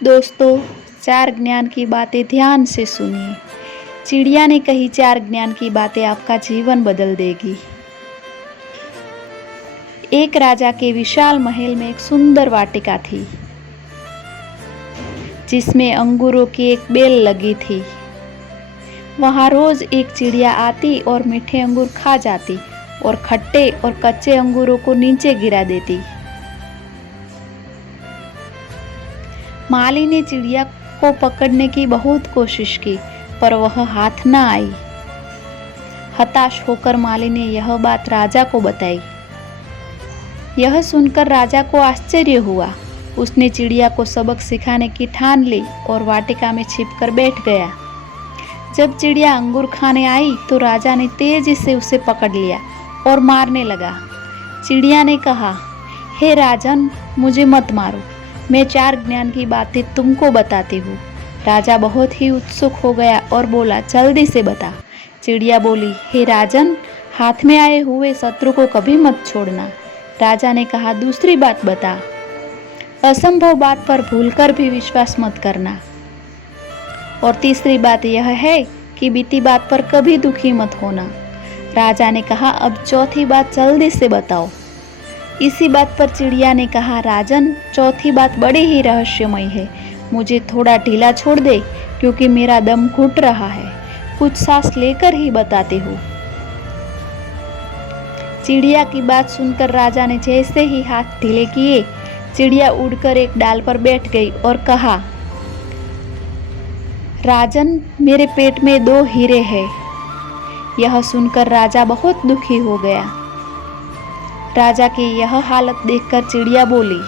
दोस्तों, 4 ज्ञान की बातें ध्यान से सुनिए। चिड़िया ने कही 4 ज्ञान की बातें आपका जीवन बदल देगी। एक राजा के विशाल महल में एक सुंदर वाटिका थी, जिसमें अंगूरों की एक बेल लगी थी। वहां रोज एक चिड़िया आती और मीठे अंगूर खा जाती और खट्टे और कच्चे अंगूरों को नीचे गिरा देती। माली ने चिड़िया को पकड़ने की बहुत कोशिश की, पर वह हाथ न आई। हताश होकर माली ने यह बात राजा को बताई। यह सुनकर राजा को आश्चर्य हुआ। उसने चिड़िया को सबक सिखाने की ठान ली और वाटिका में छिपकर बैठ गया। जब चिड़िया अंगूर खाने आई तो राजा ने तेजी से उसे पकड़ लिया और मारने लगा। चिड़िया ने कहा, हे राजन, मुझे मत मारो, मैं 4 ज्ञान की बातें तुमको बताती हूँ। राजा बहुत ही उत्सुक हो गया और बोला, जल्दी से बता। चिड़िया बोली, हे राजन, हाथ में आए हुए शत्रु को कभी मत छोड़ना। राजा ने कहा, दूसरी बात बता। असंभव बात पर भूलकर भी विश्वास मत करना। और तीसरी बात यह है कि बीती बात पर कभी दुखी मत होना। राजा ने कहा, अब चौथी बात जल्दी से बताओ। इसी बात पर चिड़िया ने कहा, राजन, चौथी बात बड़ी ही रहस्यमय है। मुझे थोड़ा ढीला छोड़ दे, क्योंकि मेरा दम घुट रहा है। कुछ सांस लेकर ही बताती हूँ। चिड़िया की बात सुनकर राजा ने जैसे ही हाथ ढीले किए, चिड़िया उड़कर एक डाल पर बैठ गई और कहा, राजन, मेरे पेट में 2 हीरे हैं। यह सुनकर राजा बहुत दुखी हो गया। राजा की यह हालत देखकर चिड़िया बोली,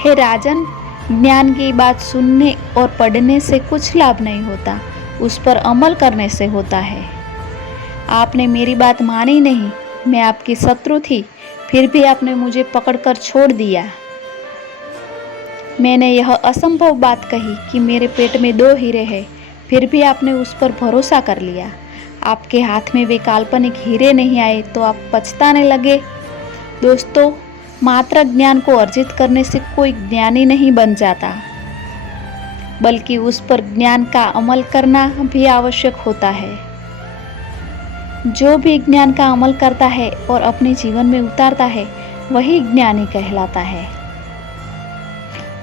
हे राजन, ज्ञान की बात सुनने और पढ़ने से कुछ लाभ नहीं होता, उस पर अमल करने से होता है। आपने मेरी बात मानी नहीं। मैं आपकी शत्रु थी, फिर भी आपने मुझे पकड़कर छोड़ दिया। मैंने यह असंभव बात कही कि मेरे पेट में 2 हीरे हैं, फिर भी आपने उस पर भरोसा कर लिया। आपके हाथ में वे काल्पनिक हीरे नहीं आए तो आप पछताने लगे। दोस्तों, मात्र ज्ञान को अर्जित करने से कोई ज्ञानी नहीं बन जाता, बल्कि उस पर ज्ञान का अमल करना भी आवश्यक होता है। जो भी ज्ञान का अमल करता है और अपने जीवन में उतारता है, वही ज्ञानी कहलाता है।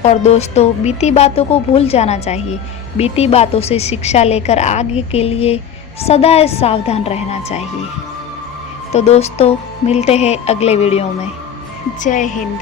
और दोस्तों, बीती बातों को भूल जाना चाहिए। बीती बातों से शिक्षा लेकर आगे के लिए सदा सावधान रहना चाहिए। तो दोस्तों, मिलते हैं अगले वीडियो में। जय हिंद।